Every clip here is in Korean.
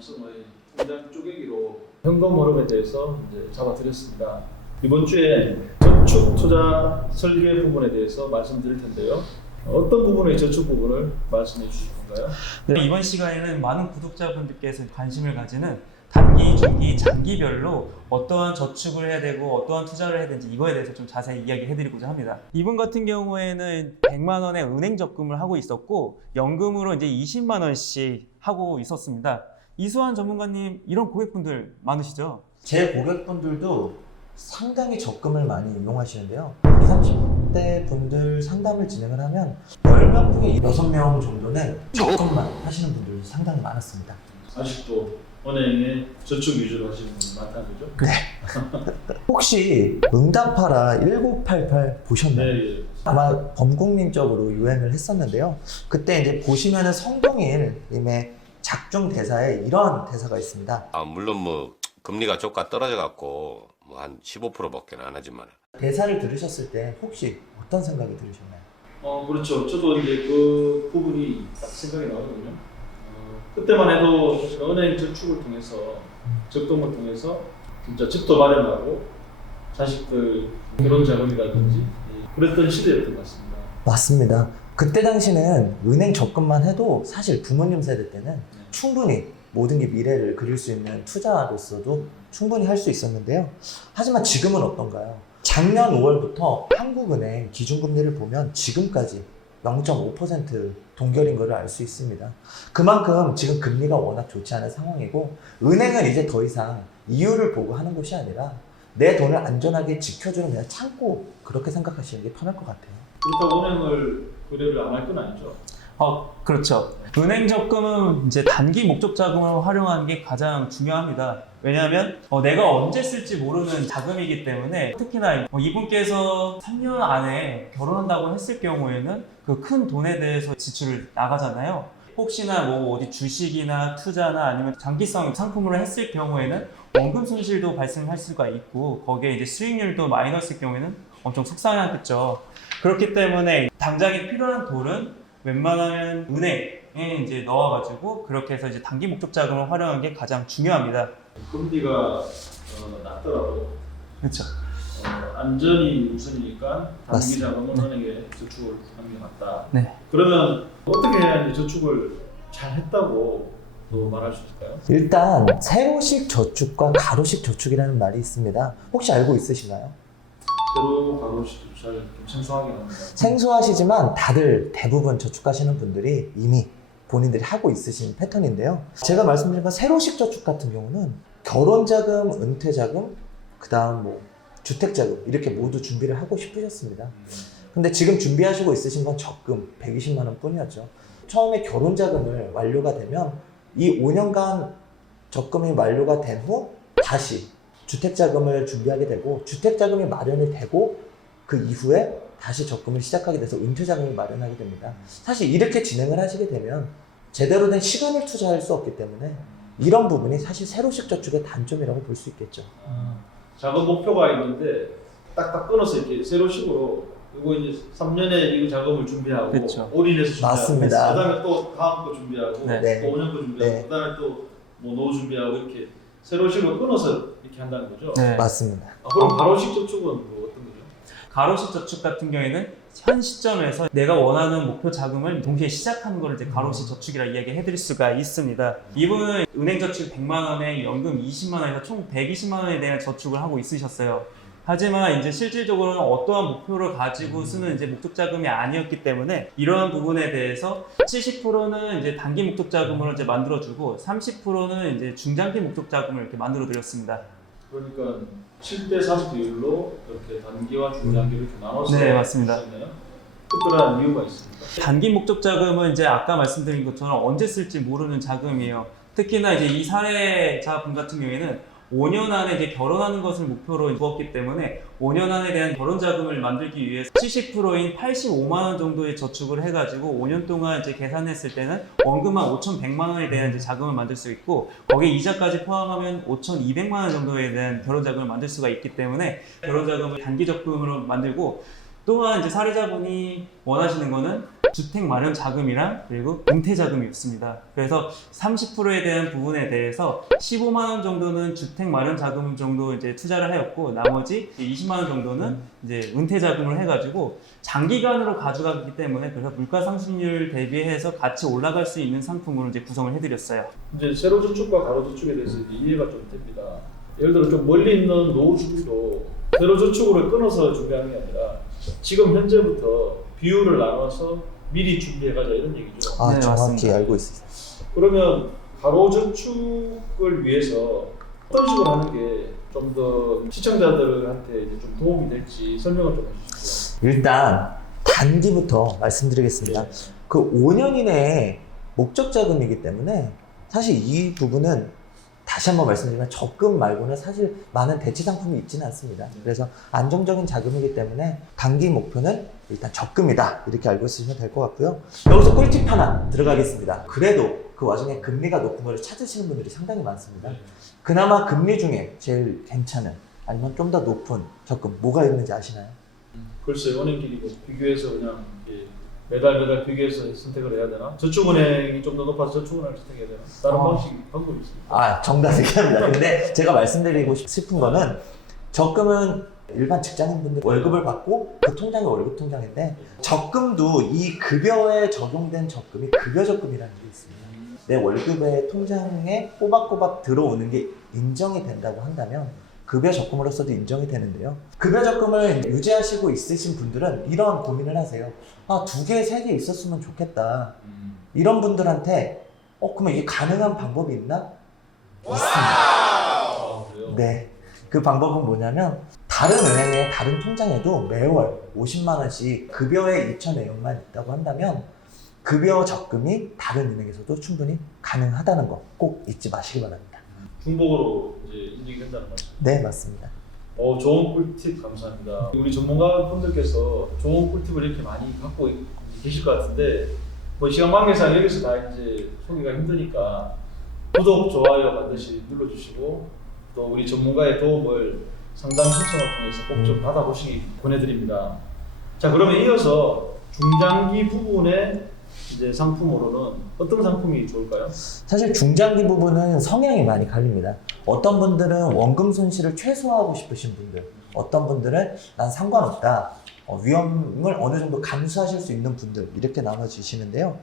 남성의 통장 쪼개기로 현금 흐름에 대해서 이제 잡아드렸습니다. 이번 주에 저축 투자 설계 부분에 대해서 말씀드릴 텐데요. 어떤 부분의 저축 부분을 말씀해 주실 건가요? 네, 이번 시간에는 많은 구독자분들께서 관심을 가지는 단기, 중기, 장기별로 어떠한 저축을 해야 되고 어떠한 투자를 해야 되는지 이거에 대해서 좀 자세히 이야기해 드리고자 합니다. 이분 같은 경우에는 100만 원의 은행 적금을 하고 있었고 연금으로 이제 20만 원씩 하고 있었습니다. 이수환 전문가님, 이런 고객분들 많으시죠? 제 고객분들도 상당히 적금을 많이 이용하시는데요. 20, 30대 분들 상담을 진행을 하면 10명 중에 6명 정도는 적금만 하시는 분들이 상당히 많았습니다. 아직도 은행에 저축 위주로 하시는 분이 많다는 거죠? 혹시 응답하라 1988 보셨나요? 네. 아마 범국민 쪽으로 유행을 했었는데요. 그때 이제 보시면은 성동일님의 작중 대사에 이런 대사가 있습니다. 물론 뭐 금리가 조금 떨어져 갖고 뭐 한 15%밖에 안 하지만 대사를 들으셨을 때 혹시 어떤 생각이 들으셨나요? 그렇죠. 저도 이제 그 부분이 딱 생각이 나거든요. 그때만 해도 은행 저축을 통해서 적금을 통해서 진짜 집도 마련하고 자식들 결혼 자금이라든지 그랬던 시대였던 것 같습니다. 맞습니다. 그때 당시는 은행 적금만 해도 사실 부모님 세대 때는 충분히 모든 게 미래를 그릴 수 있는 투자로서도 충분히 할 수 있었는데요. 하지만 지금은 어떤가요? 작년 5월부터 한국은행 기준금리를 보면 지금까지 0.5% 동결인 것을 알 수 있습니다. 그만큼 지금 금리가 워낙 좋지 않은 상황이고 은행은 이제 더 이상 이유를 보고 하는 곳이 아니라 내 돈을 안전하게 지켜주는 그냥 창고, 그렇게 생각하시는 게 편할 것 같아요. 그렇다고 은행을 거래를 안 할 건 아니죠? 그렇죠. 은행 적금은 이제 단기 목적 자금을 활용하는 게 가장 중요합니다. 왜냐하면 내가 언제 쓸지 모르는 자금이기 때문에 특히나 이분께서 3년 안에 결혼한다고 했을 경우에는 그 큰 돈에 대해서 지출을 나가잖아요. 혹시나 뭐 어디 주식이나 투자나 아니면 장기성 상품으로 했을 경우에는 원금 손실도 발생할 수가 있고 거기에 이제 수익률도 마이너스일 경우에는 엄청 속상하겠죠. 그렇기 때문에 당장에 필요한 돈은 웬만하면 은행에 이제 넣어가지고 그렇게 해서 이제 단기 목적 자금을 활용하는 게 가장 중요합니다. 금리가 낮더라도 그렇죠. 안전이 우선이니까 단기 맞습니다. 자금은 은행에 저축을 하는 게 맞다. 네. 그러면 어떻게 해야 이제 저축을 잘 했다고 또 말할 수 있을까요? 일단 세로식 저축과 가로식 저축이라는 말이 있습니다. 혹시 알고 있으신가요? 세로 가로시도 잘 생소하긴 합니다. 생소하시지만 다들 대부분 저축하시는 분들이 이미 본인들이 하고 있으신 패턴인데요. 제가 말씀드린 건 세로식 저축 같은 경우는 결혼자금, 은퇴자금, 그 다음 뭐 주택자금 이렇게 모두 준비를 하고 싶으셨습니다. 근데 지금 준비하시고 있으신 건 적금 120만 원 뿐이었죠. 처음에 결혼자금을 완료가 되면 이 5년간 적금이 완료가 된 후 다시 주택자금을 준비하게 되고 주택자금이 마련이 되고 그 이후에 다시 적금을 시작하게 돼서 은퇴자금을 마련하게 됩니다. 사실 이렇게 진행을 하시게 되면 제대로 된 시간을 투자할 수 없기 때문에 이런 부분이 사실 세로식 저축의 단점이라고 볼 수 있겠죠. 작은 목표가 있는데 딱딱 끊어서 이렇게 세로식으로 이거 이제 3년에 이 자금을 준비하고 그렇죠. 올인해서 준비하고 맞습니다. 그다음에 또 다음 거 준비하고 네. 또 5년 거 준비하고 네. 그다음에 또 뭐 노후 준비하고 이렇게 세로식으로 끊어서 이렇게 한다는 거죠. 네. 맞습니다. 그럼 가로식 저축은 뭐 어떤 거죠? 가로식 저축 같은 경우에는 현 시점에서 내가 원하는 목표 자금을 동시에 시작하는 걸 이제 가로식 저축이라 이야기해 드릴 수가 있습니다. 이분은 은행 저축 100만 원에 연금 20만 원에서 총 120만 원에 대한 저축을 하고 있으셨어요. 하지만 이제 실질적으로는 어떠한 목표를 가지고 쓰는 이제 목적 자금이 아니었기 때문에 이러한 부분에 대해서 70%는 이제 단기 목적 자금으로 이제 만들어주고 30%는 이제 중장기 목적 자금을 이렇게 만들어 드렸습니다. 그러니까 7대3 비율로 이렇게 단기와 중장기를 이렇게 나눠서 네, 맞습니다. 하셨네요. 특별한 이유가 있습니까? 단기 목적 자금은 이제 아까 말씀드린 것처럼 언제 쓸지 모르는 자금이에요. 특히나 이제 이 사례자분 같은 경우에는 5년 안에 이제 결혼하는 것을 목표로 두었기 때문에 5년 안에 대한 결혼 자금을 만들기 위해서 70%인 85만 원 정도의 저축을 해가지고 5년 동안 이제 계산했을 때는 원금만 5,100만 원에 대한 이제 자금을 만들 수 있고 거기에 이자까지 포함하면 5,200만 원 정도에 대한 결혼 자금을 만들 수가 있기 때문에 결혼 자금을 단기 적금으로 만들고 또한 이제 사례자분이 원하시는 거는 주택 마련 자금이랑 그리고 은퇴 자금이었습니다. 그래서 30%에 대한 부분에 대해서 15만 원 정도는 주택 마련 자금 정도 이제 투자를 하였고 나머지 20만 원 정도는 이제 은퇴 자금을 해가지고 장기간으로 가져가기 때문에 그래서 물가 상승률 대비해서 같이 올라갈 수 있는 상품으로 이제 구성을 해드렸어요. 이제 세로 저축과 가로 저축에 대해서 이제 이해가 좀 됩니다. 예를 들어 좀 멀리 있는 노후주들도 세로 저축으로 끊어서 준비하는 게 아니라 지금 현재부터 비율을 나눠서 미리 준비해가자 이런 얘기죠. 아, 네, 정확히 맞습니다. 알고 있습니다. 그러면 가로 저축을 위해서 어떤 식으로 하는 게 좀 더 시청자들한테 이제 좀 도움이 될지 설명을 좀 해주시죠. 일단 단기부터 말씀드리겠습니다. 그 5년 이내에 목적 자금이기 때문에 사실 이 부분은 다시 한번 말씀드리면 적금 말고는 사실 많은 대체 상품이 있지는 않습니다. 그래서 안정적인 자금이기 때문에 단기 목표는 일단 적금이다 이렇게 알고 있으시면 될 것 같고요. 여기서 꿀팁 하나 들어가겠습니다. 그래도 그 와중에 금리가 높은 거를 찾으시는 분들이 상당히 많습니다. 그나마 금리 중에 제일 괜찮은 아니면 좀 더 높은 적금 뭐가 있는지 아시나요? 글쎄 은행끼리 뭐 비교해서 그냥 이렇게 매달 비교해서 선택을 해야 되나? 저축은행이 좀 더 높아서 저축은행을 선택해야 되나? 다른 방법이 있습니다. 아, 정답 얘기합니다. 근데 제가 말씀드리고 싶은 거는 적금은 일반 직장인분들 월급을 받고 그 통장이 월급 통장인데 적금도 이 급여에 적용된 적금이 급여 적금이라는 게 있습니다. 내 월급에 통장에 꼬박꼬박 들어오는 게 인정이 된다고 한다면 급여 적금으로서도 인정이 되는데요. 급여 적금을 유지하시고 있으신 분들은 이런 고민을 하세요. 아, 2개, 3개 있었으면 좋겠다. 이런 분들한테 그러면 이게 가능한 방법이 있나? 있습니다. 아, 그래요? 네. 그 방법은 뭐냐면 다른 은행의 다른 통장에도 매월 50만 원씩 급여에 입처 내용만 있다고 한다면 급여 적금이 다른 은행에서도 충분히 가능하다는 거 꼭 잊지 마시기 바랍니다. 중복으로 이제 인증이 된다는 말씀. 네, 맞습니다. 좋은 꿀팁 감사합니다. 우리 전문가분들께서 좋은 꿀팁을 이렇게 많이 갖고 계실 것 같은데 뭐 시간 관계상 여기서 다 이제 소개가 힘드니까 구독, 좋아요 반드시 눌러주시고 또 우리 전문가의 도움을 상담 신청을 통해서 꼭 좀 받아보시기 권해드립니다. 자, 그러면 이어서 중장기 부분의 이제 상품으로는 어떤 상품이 좋을까요? 사실 중장기 부분은 성향이 많이 갈립니다. 어떤 분들은 원금 손실을 최소화하고 싶으신 분들, 어떤 분들은 난 상관없다, 위험을 어느 정도 감수하실 수 있는 분들 이렇게 나눠지시는데요.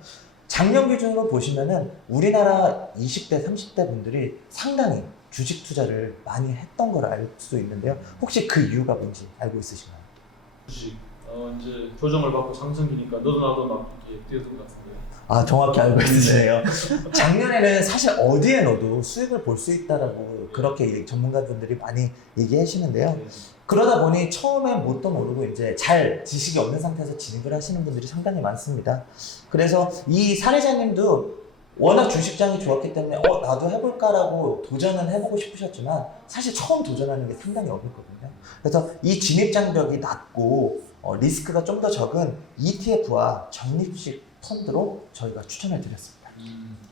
작년 기준으로 보시면은 우리나라 20대, 30대 분들이 상당히 주식 투자를 많이 했던 걸 알 수 있는데요. 혹시 그 이유가 뭔지 알고 있으신가요? 주식 이제 조정을 받고 상승기니까 너도 나도 막 이렇게 뛰어든 것 같은데. 아, 정확히 알고 있으시네요. 작년에는 사실 어디에 넣어도 수익을 볼 수 있다라고 그렇게 전문가분들이 많이 얘기하시는데요. 그러다 보니 처음에 뭣도 모르고 이제 잘 지식이 없는 상태에서 진입을 하시는 분들이 상당히 많습니다. 그래서 이 사례자님도 워낙 주식장이 좋았기 때문에 나도 해볼까라고 도전은 해보고 싶으셨지만 사실 처음 도전하는 게 상당히 어렵거든요. 그래서 이 진입 장벽이 낮고 리스크가 좀 더 적은 ETF와 적립식 펀드로 저희가 추천을 드렸습니다.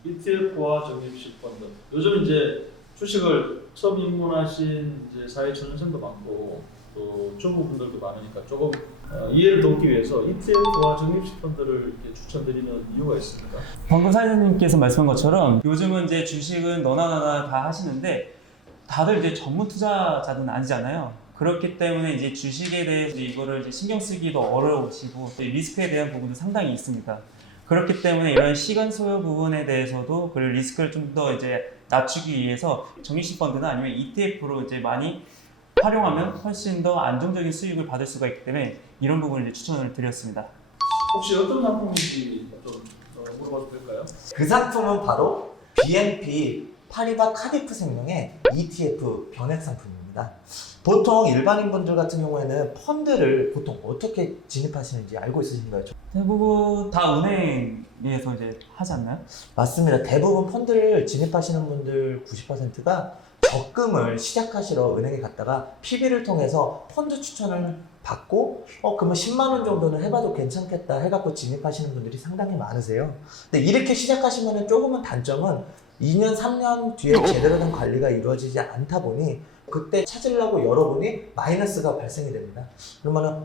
ETF와 적립식 펀드. 요즘 이제 주식을 처음 입문하신 이제 사회 초년생도 많고 또 초보분들도 많으니까 조금 이해를 돕기 위해서 ETF와 적립식 펀드를 이렇게 추천드리는 이유가 있습니다. 방금 사장님께서 말씀한 것처럼 요즘은 이제 주식은 너나 나나 다 하시는데 다들 이제 전문 투자자들은 아니잖아요. 그렇기 때문에 이제 주식에 대해서 이거를 이제 신경 쓰기도 어려우시고 리스크에 대한 부분도 상당히 있습니다. 그렇기 때문에 이런 시간 소요 부분에 대해서도 그 리스크를 좀 더 이제 낮추기 위해서 적립식 펀드나 아니면 ETF로 이제 많이 활용하면 훨씬 더 안정적인 수익을 받을 수가 있기 때문에 이런 부분을 이제 추천을 드렸습니다. 혹시 어떤 상품인지 좀 물어봐도 될까요? 그 상품은 바로 BNP 파리바 카디프 생명의 ETF 변액 상품입니다. 보통 일반인 분들 같은 경우에는 펀드를 보통 어떻게 진입하시는지 알고 있으신가요? 대부분 다 은행에서 이제 하지 않나요? 맞습니다. 대부분 펀드를 진입하시는 분들 90%가 적금을 시작하시러 은행에 갔다가 PB를 통해서 펀드 추천을 받고 그러면 10만 원 정도는 해봐도 괜찮겠다 해갖고 진입하시는 분들이 상당히 많으세요. 근데 이렇게 시작하시면 조금은 단점은 2년, 3년 뒤에 제대로 된 관리가 이루어지지 않다 보니 그때 찾으려고 열어보니 마이너스가 발생이 됩니다. 그러면은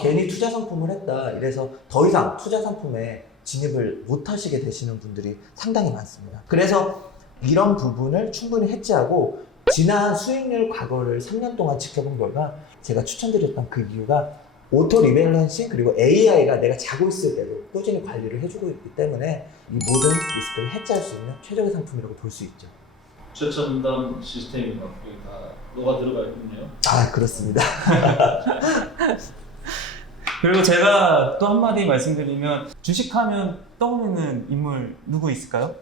괜히 투자 상품을 했다. 이래서 더 이상 투자 상품에 진입을 못 하시게 되시는 분들이 상당히 많습니다. 그래서 이런 부분을 충분히 해지하고 지난 수익률 과거를 3년 동안 지켜본 결과 제가 추천드렸던 그 이유가 오토 리밸런싱 그리고 AI가 내가 자고 있을 때도 꾸준히 관리를 해주고 있기 때문에 이 모든 리스크를 해지할 수 있는 최적의 상품이라고 볼 수 있죠. 최첨단 시스템이 막 여기 다 녹아 들어가 있군요. 그렇습니다. 그리고 제가 또 한마디 말씀드리면 주식하면 떠오르는 인물 누구 있을까요?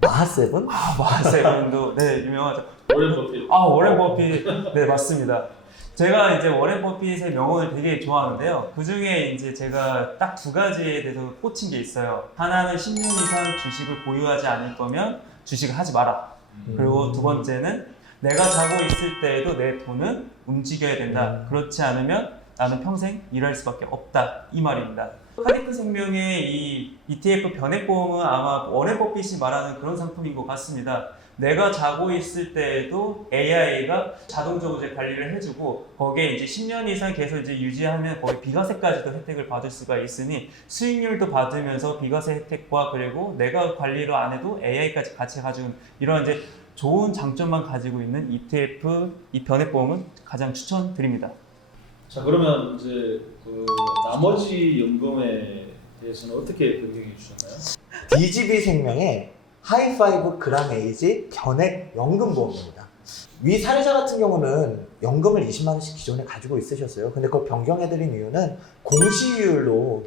마하세븐? 마하세븐도 네 유명하죠. 워렌 버핏. 워렌 버핏 네 맞습니다. 제가 이제 워렌 버핏의 명언을 되게 좋아하는데요. 그 중에 이제 제가 딱 두 가지에 대해서 꽂힌 게 있어요. 하나는 10년 이상 주식을 보유하지 않을 거면 주식을 하지 마라. 그리고 두 번째는 내가 자고 있을 때에도 내 돈은 움직여야 된다. 그렇지 않으면 나는 평생 일할 수밖에 없다. 이 말입니다. 카디크 생명의 이 ETF 변액보험은 아마 워렌 버핏이 말하는 그런 상품인 것 같습니다. 내가 자고 있을 때에도 AI가 자동적으로 이제 관리를 해주고 거기에 이제 10년 이상 계속 이제 유지하면 거의 비과세까지도 혜택을 받을 수가 있으니 수익률도 받으면서 비과세 혜택과 그리고 내가 관리를 안 해도 AI까지 같이 가지고 이런 이제 좋은 장점만 가지고 있는 ETF 이 변액보험은 가장 추천드립니다. 자, 그러면 이제 그 나머지 연금에 대해서는 어떻게 변경해 주셨나요? DGB 생명의 하이파이브 그랑에이지 변액 연금보험입니다. 위 사례자 같은 경우는 연금을 20만 원씩 기존에 가지고 있으셨어요. 근데 그걸 변경해드린 이유는 공시이율로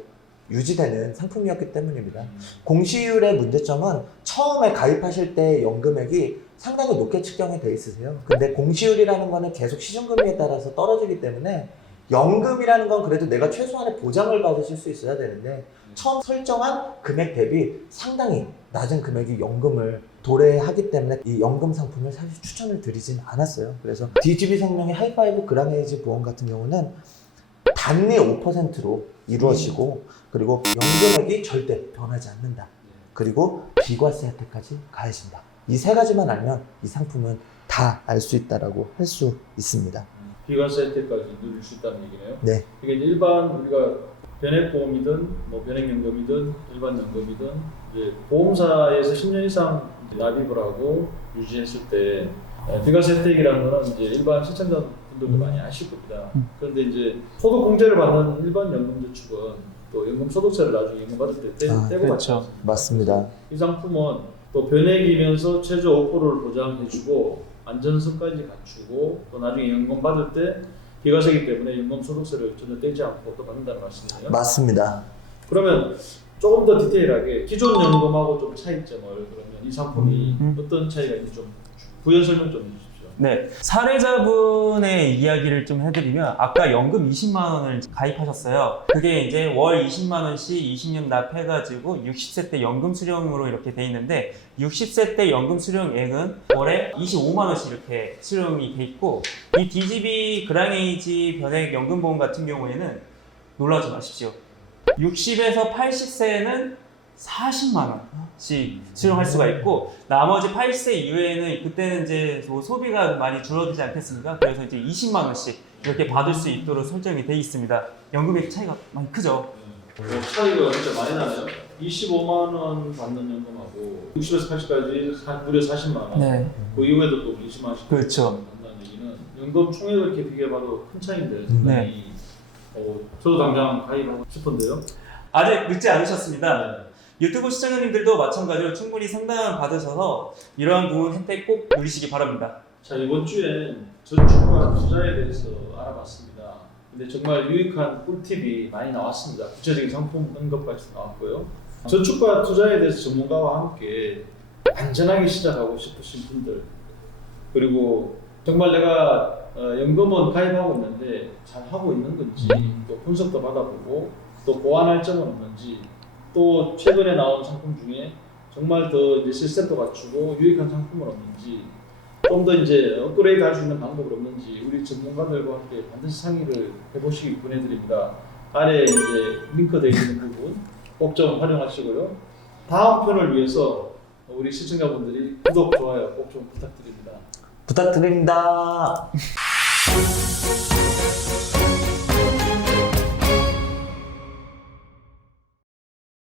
유지되는 상품이었기 때문입니다. 공시이율의 문제점은 처음에 가입하실 때 연금액이 상당히 높게 측정이 돼 있으세요. 근데 공시이율이라는 거는 계속 시중금리에 따라서 떨어지기 때문에 연금이라는 건 그래도 내가 최소한의 보장을 받으실 수 있어야 되는데 처음 설정한 금액 대비 상당히 낮은 금액이 연금을 도래하기 때문에 이 연금 상품을 사실 추천을 드리진 않았어요. 그래서 DGB 생명의 하이파이브 그랑에이지 보험 같은 경우는 단리 5%로 이루어지고 그리고 연금액이 절대 변하지 않는다. 그리고 비과세 혜택까지 가해진다. 이 세 가지만 알면 이 상품은 다 알 수 있다라고 할 수 있습니다. 비과세 혜택까지 누릴 수 있다는 얘기네요. 네. 이게 이제 일반 우리가 변액보험이든 뭐 변액연금이든 일반 연금이든 이제 보험사에서 10년 이상 납입을 하고 유지했을 때 비과세 혜택이라는 거는 이제 일반 시청자분들도 많이 아실 겁니다. 그런데 이제 소득 공제를 받는 일반 연금저축은 또 연금 소득세를 나중에 연금 받을 때 떼고 받죠. 그렇죠. 맞습니다. 이 상품은 또 변액이면서 최저 5%를 보장해주고 안전성까지 갖추고 또 나중에 연금 받을 때 비과세이기 때문에 연금 소득세를 전혀 떼지 않고 또 받는다는 말씀이에요. 맞습니다. 그러면 조금 더 디테일하게 기존 연금하고 좀 차이점을 그러면 이 상품이 어떤 차이가 있는지 좀 부연 설명 좀 해주십시오. 네, 사례자분의 이야기를 좀 해드리면 아까 연금 20만 원을 가입하셨어요. 그게 이제 월 20만 원씩 20년 납해가지고 60세 때 연금 수령으로 이렇게 돼 있는데 60세 때 연금 수령액은 월에 25만 원씩 이렇게 수령이 돼 있고 이 DGB 그랑에이지 변액 연금보험 같은 경우에는 놀라지 마십시오. 60에서 80세는 40만 원씩 수령할 수가 있고 나머지 80세 이후에는 그때는 이제 뭐 소비가 많이 줄어들지 않겠습니까? 그래서 이제 20만 원씩 이렇게 받을 수 있도록 설정이 돼 있습니다. 연금액 차이가 많이 크죠. 차이가 진짜 많이 나네요. 25만 원 받는 연금하고 60에서 80까지 무려 40만 원. 네. 그 이후에도 또 20만 원씩 그렇죠. 받는다는 얘기는 연금 총액을 이렇게 비교해봐도 큰 차이인데 네. 저도 당장 가입하고 싶은데요. 아직 늦지 않으셨습니다. 유튜브 시청자님들도 마찬가지로 충분히 상담 받으셔서 이러한 부분 혜택 꼭 누리시기 바랍니다. 자, 이번 주엔 저축과 투자에 대해서 알아봤습니다. 근데 정말 유익한 꿀팁이 많이 나왔습니다. 구체적인 상품 언급까지 나왔고요. 저축과 투자에 대해서 전문가와 함께 안전하게 시작하고 싶으신 분들 그리고 정말 내가 연금은 가입하고 있는데 잘 하고 있는 건지 또 분석도 받아보고 또 보완할 점은 없는지 또 최근에 나온 상품 중에 정말 더 이제 시스템도 갖추고 유익한 상품은 없는지 좀 더 이제 업그레이드 할 수 있는 방법이 없는지 우리 전문가들과 함께 반드시 상의를 해보시기 권해드립니다. 아래 이제 링크되어 있는 부분 꼭 좀 활용하시고요. 다음 편을 위해서 우리 시청자분들이 구독, 좋아요 꼭 좀 부탁드립니다. 부탁드립니다.